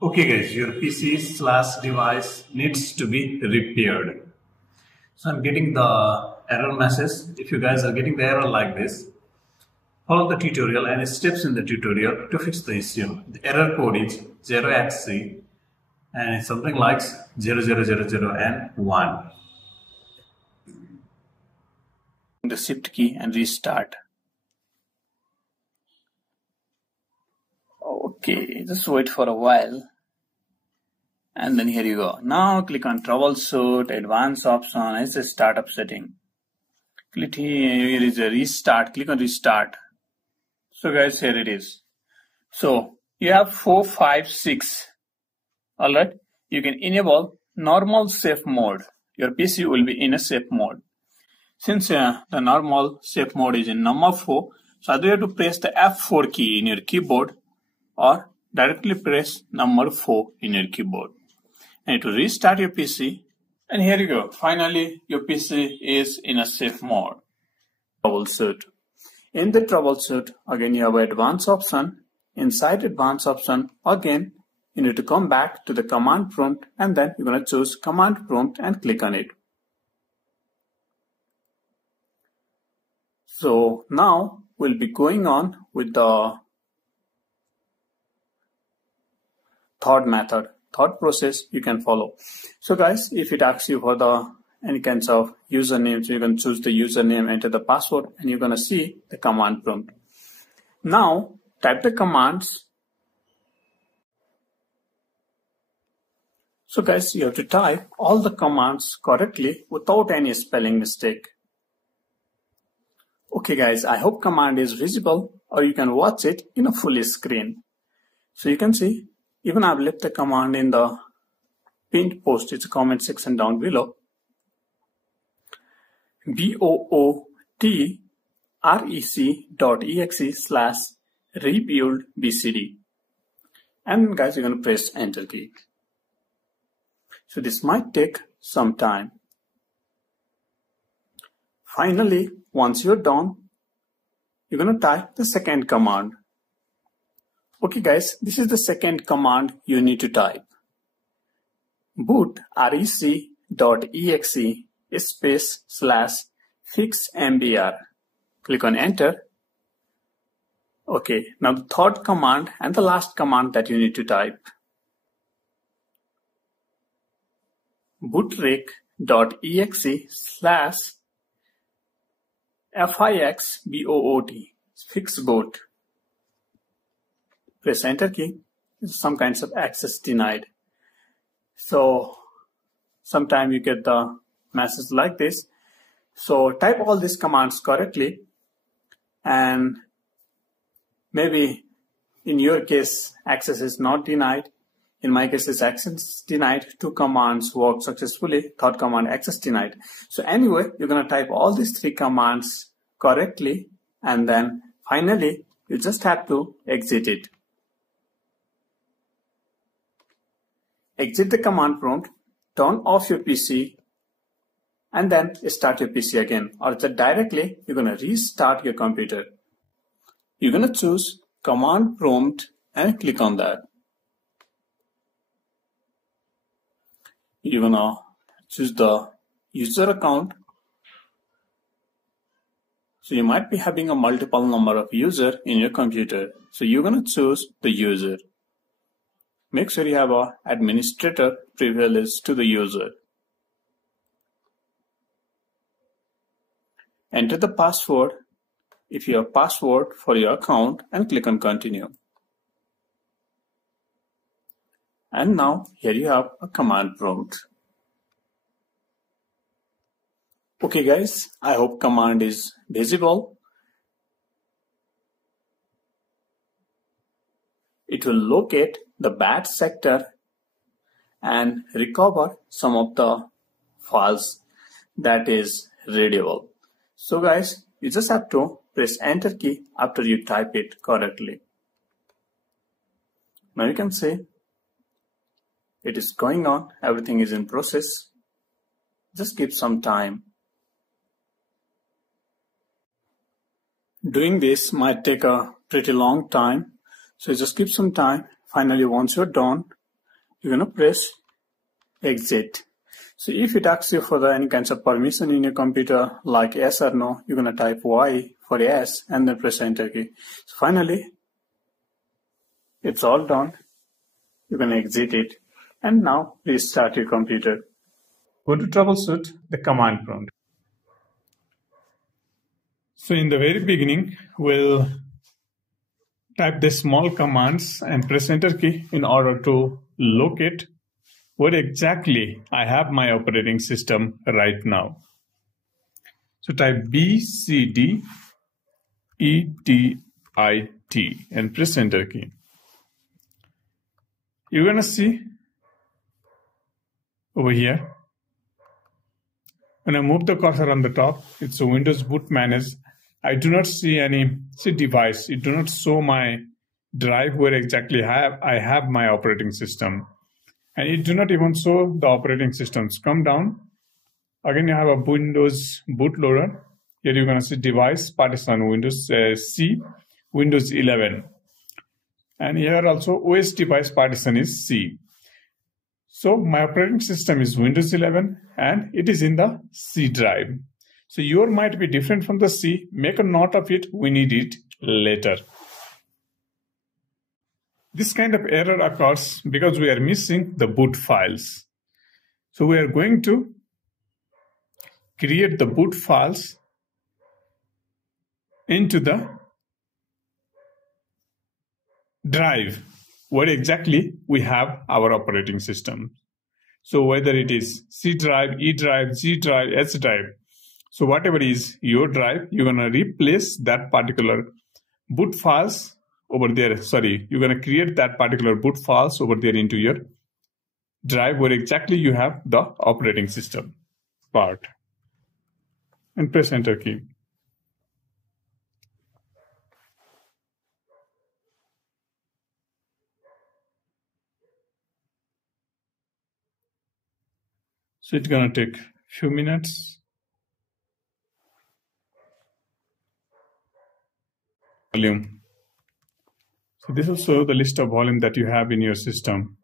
Okay guys, your PC slash device needs to be repaired. So I'm getting the error message. If you guys are getting the error like this, follow the tutorial and steps in the tutorial to fix the issue. The error code is 0xc and it's something like 0000001. The shift key and restart. Okay, just wait for a while. And then here you go. Now click on troubleshoot, advanced option, it's a startup setting. Click here is a restart, click on restart. So guys, here it is. So you have 4, 5, 6. Alright, you can enable normal safe mode. Your PC will be in a safe mode. Since the normal safe mode is in number 4, so either you have to press the F4 key in your keyboard or directly press number 4 in your keyboard. And to restart your PC, and here you go. Finally, your PC is in a safe mode. Troubleshoot. In the troubleshoot, again you have an advanced option. Inside advanced option, again you need to come back to the command prompt and then you're going to choose command prompt and click on it. So now we'll be going on with the third method. Third process you can follow. So guys, if it asks you for the any kinds of username, so you can choose the username, enter the password, and you're going to see the command prompt. Now type the commands. So guys, you have to type all the commands correctly without any spelling mistake. Okay guys, I hope command is visible or you can watch it in a full screen. So you can see even I've left the command in the pinned post, it's a comment section down below. bootrec.exe/rebuild bcd. And guys, you're going to press enter key. So this might take some time. Finally, once you're done, you're going to type the second command. Okay guys, this is the second command you need to type. bootrec.exe/fixmbr. Click on enter. Okay, now the third command and the last command that you need to type. bootrec.exe/fixboot. Fixboot. Press enter key. Some kinds of access denied. So sometimes you get the message like this. So type all these commands correctly, and maybe in your case access is not denied. In my case it's access denied. 2 commands work successfully. Third command access denied. So anyway, you're going to type all these 3 commands correctly, and then finally you just have to exit it. Exit the command prompt, turn off your PC, and then start your PC again. Or just directly, you're going to restart your computer. You're going to choose command prompt and click on that. You're going to choose the user account. So you might be having a multiple number of user in your computer. So you're going to choose the user. Make sure you have an administrator privilege to the user. Enter the password if you have password for your account and click on continue. And now here you have a command prompt. Okay guys, I hope command is visible. It will locate the bad sector and recover some of the files that is readable. So guys, you just have to press enter key after you type it correctly. Now you can see it is going on, everything is in process. Just give some time. Doing this might take a pretty long time, so just give some time. Finally, once you're done, you're going to press exit. So if it asks you for any kinds of permission in your computer like yes or no, you're going to type Y for yes and then press enter key. So finally, it's all done. You can exit it and now restart your computer. Go to troubleshoot the command prompt. So in the very beginning, we'll type the small commands and press enter key in order to locate where exactly I have my operating system right now. So type BCDETIT and press enter key. You're going to see over here, when I move the cursor on the top, it's a Windows Boot Manage. I do not see any device. It do not show my drive where exactly I have my operating system. And it do not even show the operating systems. Come down. Again, you have a Windows bootloader. Here you're going to see device partition Windows C, Windows 11. And here also OS device partition is C. So my operating system is Windows 11 and it is in the C drive. So your might be different from the C. Make a note of it. We need it later. This kind of error occurs because we are missing the boot files. So we are going to create the boot files into the drive where exactly we have our operating system. So whether it is C drive, E drive, Z drive, S drive. So whatever is your drive, you're going to replace that particular boot files over there. You're going to create that particular boot files over there into your drive where exactly you have the operating system part. And press enter key. So it's going to take a few minutes. Volume. So this will show the list of volume that you have in your system.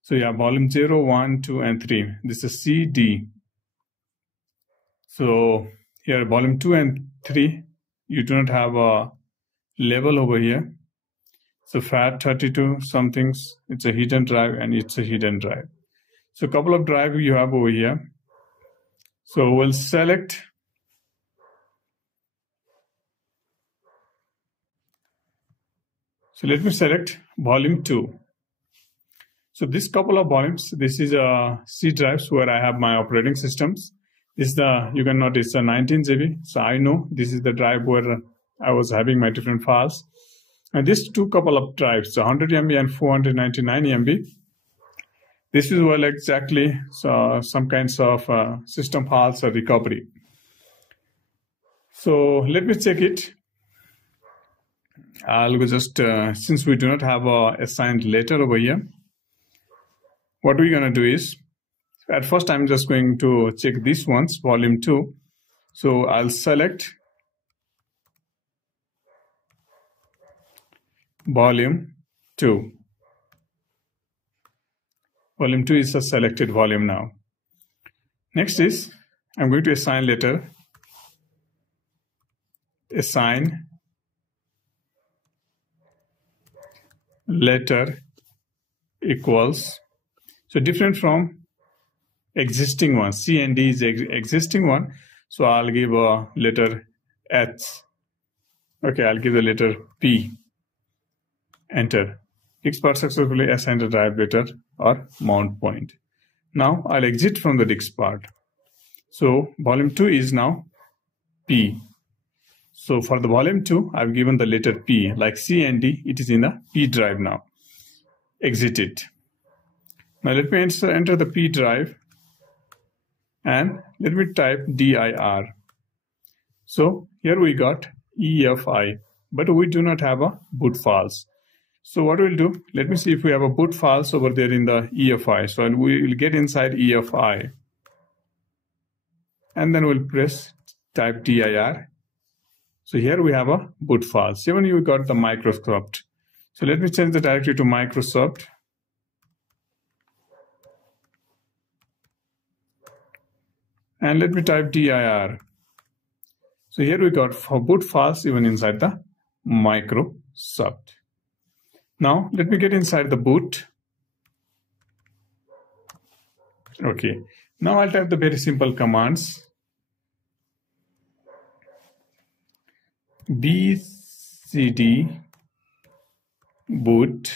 So you have volume 0, 1, 2, and 3. This is C, D. So here volume 2 and 3, you do not have a label over here. So FAT32 somethings, it's a hidden drive and it's a hidden drive. So a couple of drives you have over here. So we'll select So let me select volume 2. So this couple of volumes, this is a C drives where I have my operating systems. This is you can notice a 19 GB. So I know this is the drive where I was having my different files. And these two couple of drives, so 100 MB and 499 MB. This is well exactly some kinds of system files or recovery. So let me check it. I'll go just, since we do not have a assigned letter over here, what we're going to do is, at first I'm just going to check these ones, volume 2. So I'll select volume 2. Volume 2 is a selected volume now. Next is, I'm going to assign letter, assign letter equals, so different from existing one. C and D is existing one, so I'll give a letter H. Okay, I'll give the letter P. Enter. Disk part successfully assigned a drive letter or mount point. Now I'll exit from the disk part. So volume 2 is now P. So for the volume 2, I've given the letter P. Like C and D, it is in the P drive now. Exit it. Now let me enter the P drive and let me type dir. So here we got EFI, but we do not have a boot files. So what we'll do, let me see if we have a boot files over there in the EFI. So we will get inside EFI and then we'll press type dir. So here we have a boot files. Even you got the Microsoft. So let me change the directory to Microsoft. and let me type dir. So here we got for boot files even inside the Microsoft. Now let me get inside the boot. Okay, now I'll type the very simple commands. bcd boot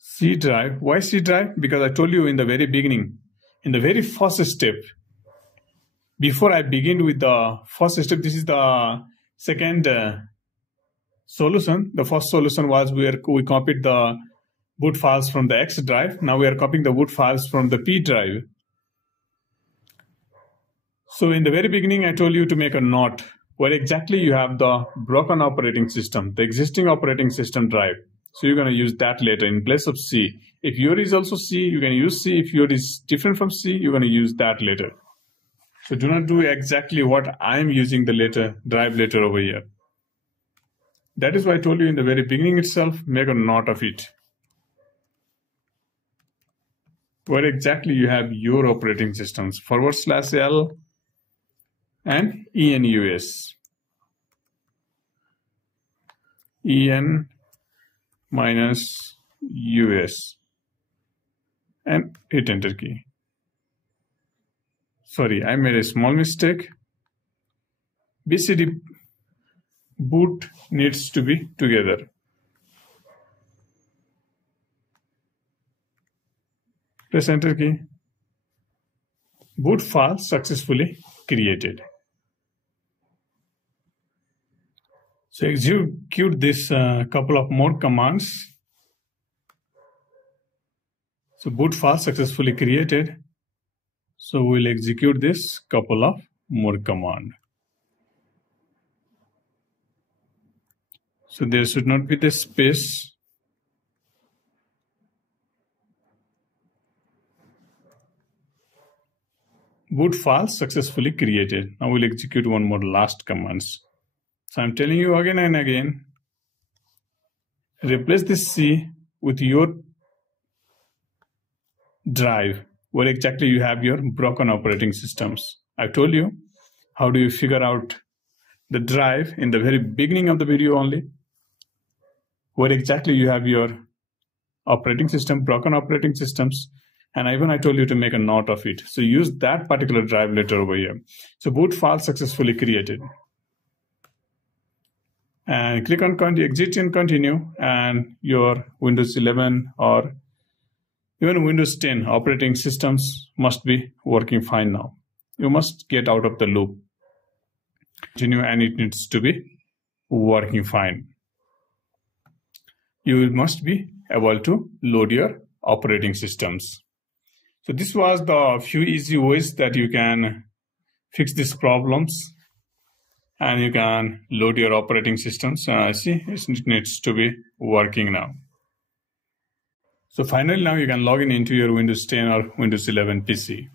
C drive. Why C drive? Because I told you in the very beginning, in the very first step, before I begin with the first step, this is the second solution. The first solution was where we copied the boot files from the X drive. Now we are copying the boot files from the P drive. So in the very beginning, I told you to make a note where exactly you have the broken operating system, the existing operating system drive. So you're going to use that later in place of C. If your is also C, you can use C. If your is different from C, you're going to use that later. So do not do exactly what I'm using the later drive later over here. That is why I told you in the very beginning itself, make a note of it. Where exactly you have your operating systems, /L and ENUS. EN minus US and hit enter key. Sorry, I made a small mistake. BCD boot needs to be together. Press enter key. Boot file successfully created. So execute this couple of more commands. So boot file successfully created. So we'll execute this couple of more commands. So there should not be the space. Boot file successfully created. Now we'll execute one more last commands. So I'm telling you again and again, replace this C with your drive, where exactly you have your broken operating systems. I told you how do you figure out the drive in the very beginning of the video only, where exactly you have your operating system, broken operating systems, and even I told you to make a note of it. So use that particular drive later over here. So boot file successfully created. And click on exit and continue, and your Windows 11 or even Windows 10 operating systems must be working fine now. You must get out of the loop. Continue, and it needs to be working fine. You must be able to load your operating systems. So this was the few easy ways that you can fix these problems. And you can load your operating systems. See, it needs to be working now. So finally, now you can log in into your Windows 10 or Windows 11 PC.